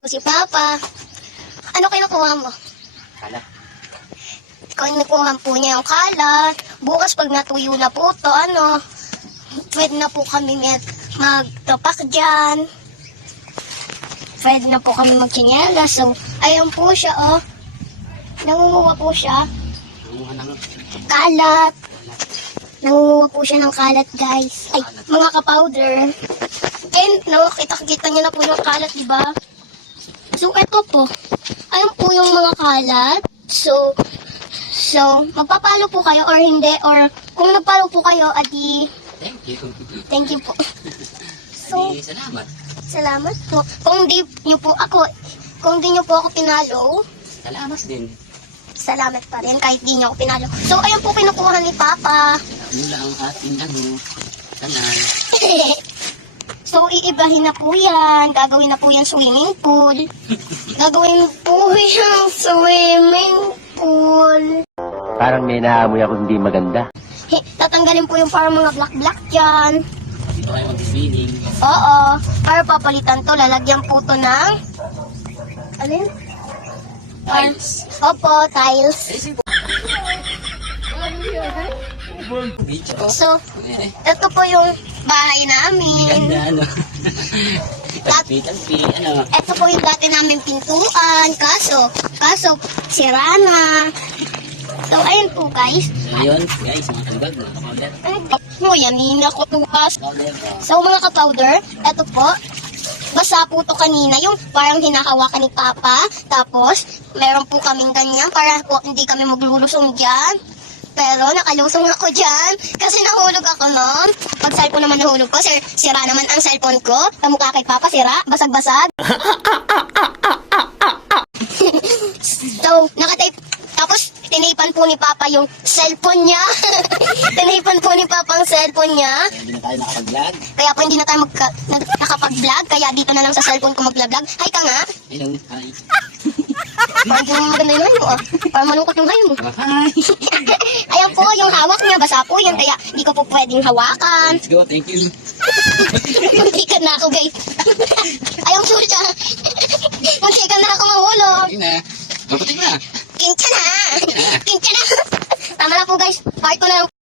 Si Papa. Ano kayo nakuha mo? Kalat. Nakuha po niya yung kalat. Bukas pag natuyo na po to, pwede na po kami magtapak dyan. Pwede na po kami magchinyela. So, ayun po siya, oh. Nangunguha po siya. Kalat. Nangunguha po siya ng kalat, guys. Ay, mga kapowder. And, kita niya na po yung kalat, diba? So, eto po. Ayun po yung mga kalat. So, magpapalo po kayo or hindi. Or, kung nagpalo po kayo, adi... Thank you. Thank you po. So, Adi, salamat. salamat po. Kung di niyo po ako pinalo, Salamat din. salamat pa rin kahit di niyo ako pinalo. So, ayun po kinukuha ni Papa. Mula ang ating tanan. So, iibahin na po yan. Gagawin na po yan swimming pool. Gagawin po yung swimming pool. Parang may naamoy ako hindi maganda. Tatanggalin po yung parang mga black dyan. Dito kayo mag-swimming. Oo. Para papalitan to, lalagyan po to ng... Alin? Tiles. Opo, tiles. Beach ko. So, ito po yung bahay namin. Ganda, ano? Tampi, ano? Ito po yung dati namin pintuan. Kaso, sira na. So, ayun po guys. So, yun, guys, mga kalibag, mga kapawder. Yanin ako tukas. So, mga kapowder, ito po. Basa po to kanina, yung parang hinahawakan ni Papa. Tapos, meron po kaming ganyan para po hindi kami maglulusong dyan. Pero nakalusong ako dyan kasi nahulog ako noon. Pag cellphone naman nahulog ko, sira naman ang cellphone ko. Kamukha kay Papa, sira, basag-basag. So, nakatape. Tapos, tinipan po ni Papa yung cellphone niya. Tinipan po ni Papa ang cellphone niya. Hindi na tayo nakapag-vlog. Kaya po hindi na tayo nakapag-vlog. Kaya dito na lang sa cellphone ko mag-vlog. Hi ka nga. Hello, hi. Parang yung maganda yung hayo, ah. Parang malungkot yung hayo mo. Hi. Ayan po, yung hawak niya, basa po yan. Kaya hindi ko po pwedeng hawakan. Let's go, thank you. Muntikan na ako, guys. Ayaw po siya. Muntikan na ako mahulog. Sige na. Maputik na. Kincha na. Kincha na. Tama na po, guys. Part ko na lang.